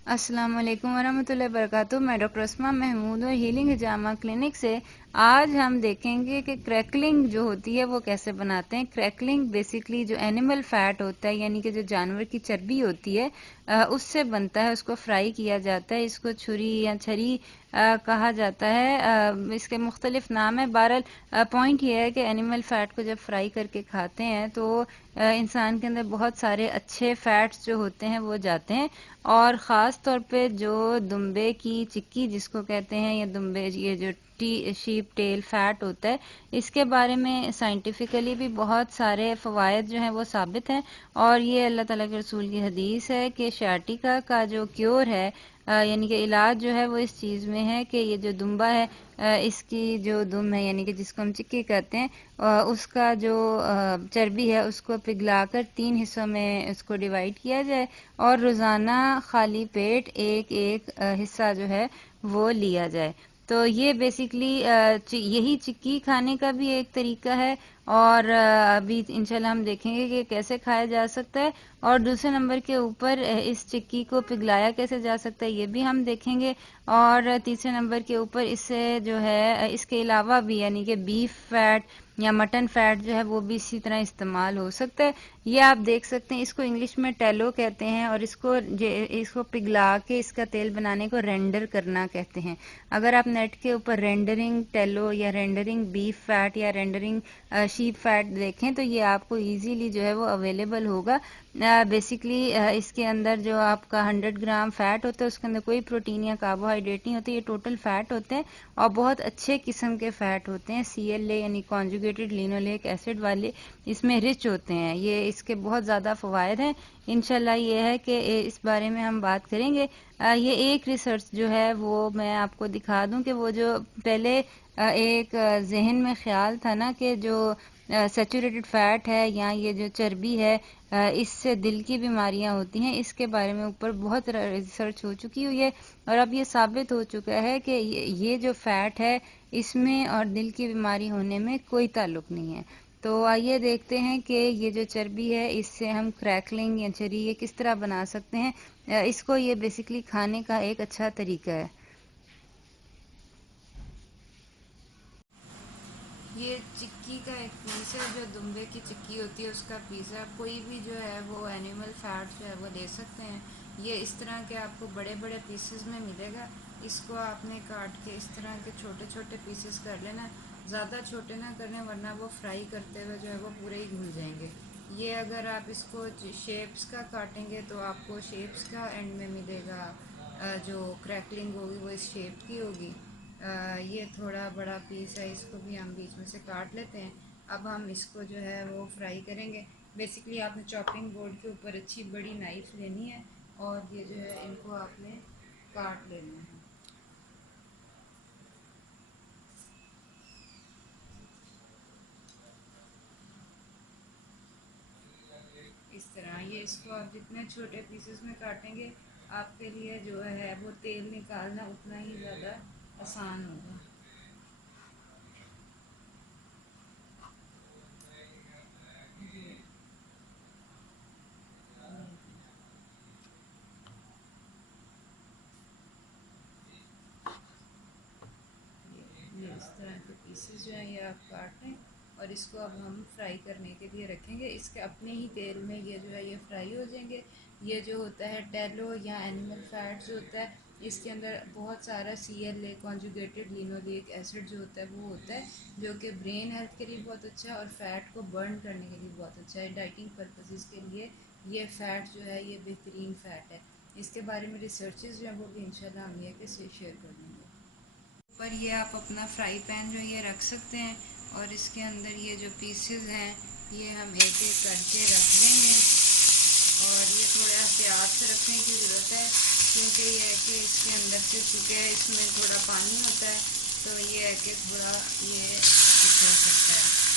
अस्सलाम वालेकुम वरहमतुल्लाहि वबरकातुहू। मैं डॉक्टर अस्मा महमूद और हीलिंग हिजामा क्लिनिक से आज हम देखेंगे कि क्रैकलिंग जो होती है वो कैसे बनाते हैं। क्रैकलिंग बेसिकली जो एनिमल फैट होता है, यानी कि जो जानवर की चर्बी होती है, उससे बनता है। उसको फ्राई किया जाता है। इसको छुरी या छरी कहा जाता है। इसके मुख्तलिफ नाम है। बहरहाल पॉइंट ये है कि एनिमल फैट को जब फ्राई करके खाते हैं तो इंसान के अंदर बहुत सारे अच्छे फैट्स जो होते हैं वो जाते हैं। और ख़ास तौर पे जो दुम्बे की चिक्की जिसको कहते हैं, या दुम्बे, ये जो शीप टेल फैट होता है, इसके बारे में साइंटिफिकली भी बहुत सारे फ़वायद जो हैं वो साबित हैं। और ये अल्लाह ताला के रसूल की हदीस है कि शार्टिका का जो क्योर है, यानी कि इलाज जो है वो इस चीज़ में है कि ये जो दुम्बा है, इसकी जो दुम है, यानी कि जिसको हम चिक्की कहते हैं, उसका जो चर्बी है उसको पिघलाकर 3 हिस्सों में उसको डिवाइड किया जाए और रोज़ाना खाली पेट एक एक हिस्सा जो है वो लिया जाए। तो ये बेसिकली यही चिक्की खाने का भी एक तरीका है। और अभी इंशाल्लाह हम देखेंगे कि कैसे खाया जा सकता है। और दूसरे नंबर के ऊपर इस चिक्की को पिघलाया कैसे जा सकता है ये भी हम देखेंगे। और तीसरे नंबर के ऊपर इससे जो है इसके अलावा भी, यानी कि बीफ फैट या मटन फैट जो है वो भी इसी तरह इस्तेमाल हो सकता है। ये आप देख सकते हैं, इसको इंग्लिश में टेलो कहते हैं और इसको पिघला के इसका तेल बनाने को रेंडर करना कहते हैं। अगर आप नेट के ऊपर रेंडरिंग टेलो या रेंडरिंग बीफ फैट या रेंडरिंग शीप फैट देखें तो ये आपको इजीली जो है वो अवेलेबल होगा। बेसिकली इसके अंदर जो आपका 100 ग्राम फैट होता है उसके अंदर कोई प्रोटीन या कार्बोहाइड्रेट नहीं होते। ये टोटल फैट होते हैं और बहुत अच्छे किस्म के फैट होते हैं। CLA यानी कॉन्जुगेटेड लिनोलेक एसिड वाले इसमें रिच होते हैं। ये इसके बहुत ज़्यादा फ़वायद हैं। इंशाल्लाह ये है कि इस बारे में हम बात करेंगे। ये एक रिसर्च जो है वो मैं आपको दिखा दूं कि वो जो पहले एक जहन में ख्याल था ना कि जो सेचूरेटेड फैट है या ये जो चर्बी है, इससे दिल की बीमारियां होती हैं। इसके बारे में ऊपर बहुत रिसर्च हो चुकी हुई है और अब ये साबित हो चुका है कि ये जो फैट है इसमें और दिल की बीमारी होने में कोई ताल्लुक नहीं है। तो आइए देखते हैं कि ये जो चर्बी है इससे हम क्रैकलिंग या चरी ये किस तरह बना सकते हैं। इसको ये बेसिकली खाने का एक अच्छा तरीका है। ये चिक्की का एक पीस है, जो दुम्बे की चिक्की होती है उसका पीस है। कोई भी जो है वो एनिमल फैट जो है वो ले सकते हैं। ये इस तरह के आपको बड़े बड़े पीसेस में मिलेगा। इसको आपने काट के इस तरह के छोटे छोटे पीसेस कर लेना। ज़्यादा छोटे ना करने, वरना वो फ्राई करते हुए जो है वो पूरे ही घुल जाएंगे। ये अगर आप इसको शेप्स का काटेंगे तो आपको शेप्स का एंड में मिलेगा। जो क्रैकलिंग होगी वो इस शेप की होगी। ये थोड़ा बड़ा पीस है, इसको भी हम बीच में से काट लेते हैं। अब हम इसको जो है वो फ्राई करेंगे। बेसिकली आपने चॉपिंग बोर्ड के ऊपर अच्छी बड़ी नाइफ लेनी है और ये जो है इनको आपने काट लेना है इस तरह। ये इसको आप जितने छोटे पीसेस में काटेंगे आपके लिए जो है वो तेल निकालना उतना ही ज़्यादा आसान होगा। ये इस तरह के पीसेस जो हैं ये आप काट लें और इसको अब हम फ्राई करने के लिए रखेंगे। इसके अपने ही तेल में ये जो है ये फ्राई हो जाएंगे। ये जो होता है टेलो या एनिमल फैट जो होता है, इसके अंदर बहुत सारा CLA कॉन्जुगेटेड लिनोलिक एसिड जो होता है वो होता है, जो कि ब्रेन हेल्थ के लिए बहुत अच्छा है और फैट को बर्न करने के लिए बहुत अच्छा है। डाइटिंग पर्पसेस के लिए ये फ़ैट जो है ये बेहतरीन फ़ैट है। इसके बारे में रिसर्चेज जो हैं वो भी इंशाल्लाह हम ये के शेयर कर देंगे। ऊपर ये आप अपना फ्राई पैन जो ये रख सकते हैं और इसके अंदर ये जो पीसेस हैं ये हम एक एक करके रख देंगे। और ये थोड़ा एहतियात से रखने की ज़रूरत है, क्योंकि ये है कि इसके अंदर से चूँकि इसमें थोड़ा पानी होता है तो ये है कि थोड़ा ये फिसल सकता है।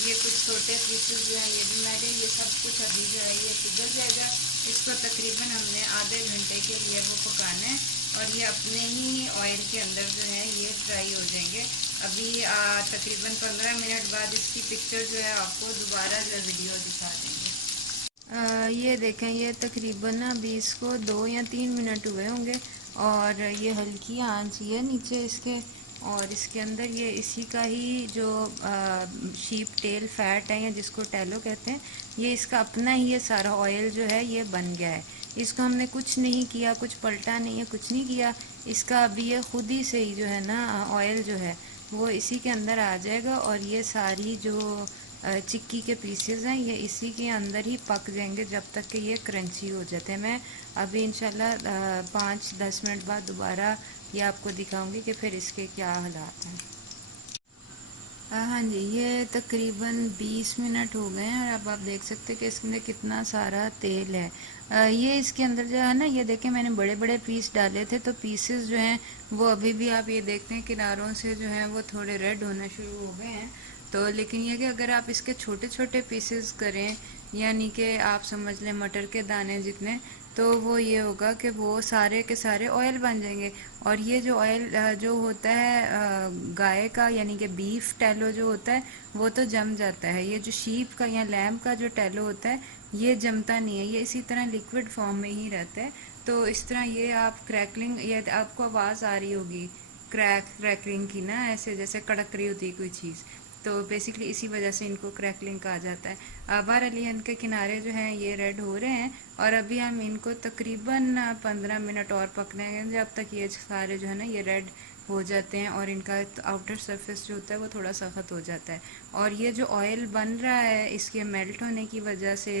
ये कुछ छोटे पीसेस जो हैं ये भी मैंने ये सब कुछ अभी जो है ये पिघल जाएगा। इसको तकरीबन हमने आधे घंटे के लिए वो पकाना है और ये अपने ही ऑयल के अंदर जो है ये फ्राई हो जाएंगे। अभी तकरीबन 15 मिनट बाद इसकी पिक्चर जो है आपको दोबारा जो वीडियो दिखा देंगे। ये देखें, ये तकरीबन ना अभी इसको 2 या 3 मिनट हुए होंगे और ये हल्की आंच है नीचे इसके, और इसके अंदर ये इसी का ही जो शीप टेल फैट है या जिसको टैलो कहते हैं, ये इसका अपना ही ये सारा ऑयल जो है ये बन गया है। इसको हमने कुछ नहीं किया, कुछ पलटा नहीं है, कुछ नहीं किया। इसका अभी ये खुद ही से ही जो है ना ऑयल जो है वो इसी के अंदर आ जाएगा और ये सारी जो चिक्की के पीसेस हैं ये इसी के अंदर ही पक जाएंगे जब तक कि ये क्रंची हो जाते हैं। मैं अभी इंशाल्लाह 5-10 मिनट बाद दोबारा ये आपको दिखाऊंगी कि फिर इसके क्या हालात हैं। हाँ जी, ये तकरीबन 20 मिनट हो गए हैं और अब आप देख सकते हैं कि इसके अंदर कितना सारा तेल है। ये इसके अंदर जो है ना, ये देखें मैंने बड़े बड़े पीस डाले थे तो पीसेस जो हैं वो अभी भी आप ये देखते हैं किनारों से जो हैं वो थोड़े रेड होना शुरू हो गए हैं। तो लेकिन ये कि अगर आप इसके छोटे छोटे पीसेस करें, यानी कि आप समझ लें मटर के दाने जितने, तो वो ये होगा कि वो सारे के सारे ऑयल बन जाएंगे। और ये जो ऑयल जो होता है गाय का, यानी कि बीफ टैलो जो होता है वो तो जम जाता है। ये जो शीप का या लैम्प का जो टैलो होता है ये जमता नहीं है, ये इसी तरह लिक्विड फॉर्म में ही रहता है। तो इस तरह ये आप क्रैकलिंग, ये आपको आवाज़ आ रही होगी क्रैकलिंग की ना, ऐसे जैसे कड़क रही होती है कोई चीज़, तो बेसिकली इसी वजह से इनको क्रैकलिंग कहा जाता है। बहरहाल इनके किनारे जो हैं ये रेड हो रहे हैं और अभी हम इनको तकरीबन 15 मिनट और पकने हैं जब तक ये सारे जो है ना ये रेड हो जाते हैं और इनका आउटर सरफेस जो होता है वो थोड़ा सख्त हो जाता है। और ये जो ऑयल बन रहा है इसके मेल्ट होने की वजह से,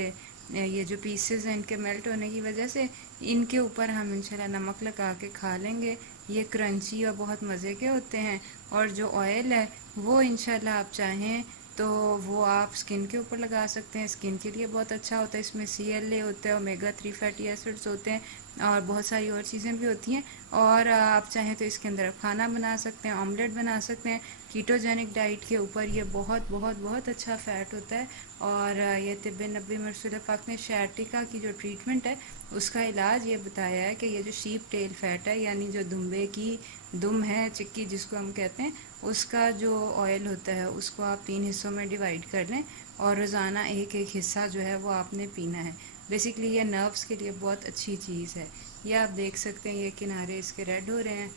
ये जो पीसेस हैं इनके मेल्ट होने की वजह से इनके ऊपर हम इंशाल्लाह नमक लगा के खा लेंगे। ये क्रंची और बहुत मज़े के होते हैं। और जो ऑयल है वो इंशाल्लाह आप चाहें तो वो आप स्किन के ऊपर लगा सकते हैं, स्किन के लिए बहुत अच्छा होता है। इसमें CLA होता है, ओमेगा 3 फैटी एसिड्स होते हैं और बहुत सारी और चीज़ें भी होती हैं। और आप चाहें तो इसके अंदर खाना बना सकते हैं, ऑमलेट बना सकते हैं। कीटोजेनिक डाइट के ऊपर ये बहुत बहुत बहुत अच्छा फ़ैट होता है। और ये तिब्बे नबी रसूल पाक ने शैटिका की जो ट्रीटमेंट है उसका इलाज ये बताया है कि ये जो शीप टेल फैट है, यानी जो दुम्बे की दुम है, चिक्की जिसको हम कहते हैं, उसका जो ऑयल होता है उसको आप 3 हिस्सों में डिवाइड कर लें और रोज़ाना एक एक हिस्सा जो है वो आपने पीना है। बेसिकली ये नर्व्स के लिए बहुत अच्छी चीज़ है। ये आप देख सकते हैं ये किनारे इसके रेड हो रहे हैं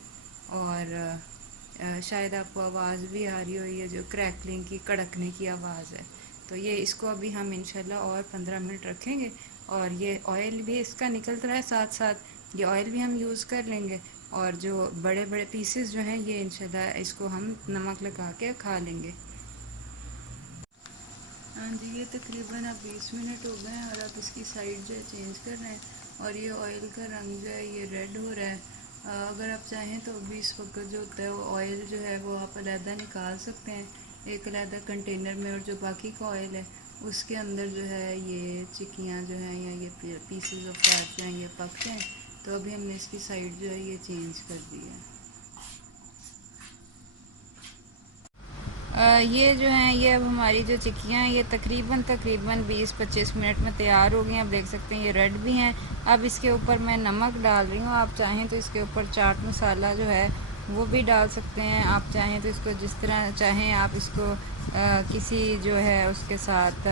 और शायद आपको आवाज़ भी आ रही हो, ये जो क्रैकलिंग की, कड़कने की आवाज़ है। तो ये इसको अभी हम इंशाल्लाह और 15 मिनट रखेंगे और ये ऑयल भी इसका निकलता है, साथ साथ ये ऑयल भी हम यूज़ कर लेंगे। और जो बड़े बड़े पीसेस जो हैं ये इंशाल्लाह इसको हम नमक लगा के खा लेंगे। हाँ जी, ये तकरीबन अब 20 मिनट हो गए हैं और अब इसकी साइड जो है चेंज कर रहे हैं और ये ऑयल का रंग जो है ये रेड हो रहा है। अगर आप चाहें तो अभी इस वक्त जो होता है वो ऑयल जो है वो आप अलहदा निकाल सकते हैं एक अलहदा कंटेनर में, और जो बाकी का ऑयल है उसके अंदर जो है ये चिक्कियाँ जो हैं या ये पीसेस ऑफ फैट जो हैं ये पक जाएँ। तो अभी हमने इसकी साइड जो है ये चेंज कर दी है। ये जो हैं ये अब हमारी जो चिक्कियाँ हैं ये तकरीबन 20-25 मिनट में तैयार हो गई हैं। आप देख सकते हैं ये रेड भी हैं। अब इसके ऊपर मैं नमक डाल रही हूँ, आप चाहें तो इसके ऊपर चाट मसाला जो है वो भी डाल सकते हैं। आप चाहें तो इसको जिस तरह चाहें आप इसको किसी जो है उसके साथ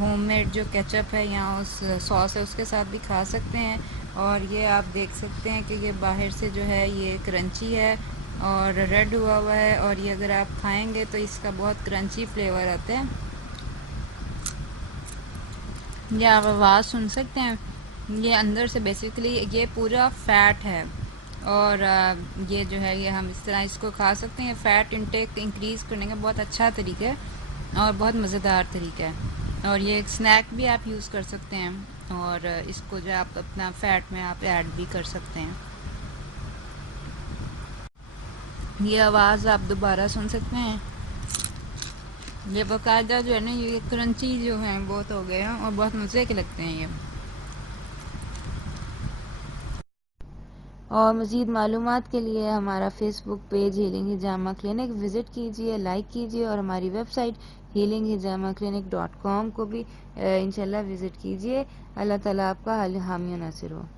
होममेड जो केचप है या उस सॉस है उसके साथ भी खा सकते हैं। और ये आप देख सकते हैं कि ये बाहर से जो है ये क्रंची है और रेड हुआ हुआ है, और ये अगर आप खाएंगे तो इसका बहुत क्रंची फ्लेवर आता है। ये आप आवाज़ सुन सकते हैं, ये अंदर से बेसिकली ये पूरा फैट है। और ये जो है ये हम इस तरह इसको खा सकते हैं। फ़ैट इंटेक इंक्रीज़ करने का बहुत अच्छा तरीका है और बहुत मज़ेदार तरीका है। और ये एक स्नैक भी आप यूज़ कर सकते हैं और इसको जो आप अपना फ़ैट में आप ऐड भी कर सकते हैं। ये आवाज़ आप दोबारा सुन सकते हैं। ये बाकायदा जो है ना ये क्रंची जो हैं बहुत हो गए हैं और बहुत मज़े के लगते हैं ये। और मज़ीद मालूमात के लिए हमारा फ़ेसबुक पेज हीलिंग हिजामा क्लिनिक विज़िट कीजिए, लाइक कीजिए और हमारी वेबसाइट healinghijamaklinik.com को भी इंशाल्लाह विज़िट कीजिए। अल्लाह ताला आपका हामी नासिर हो।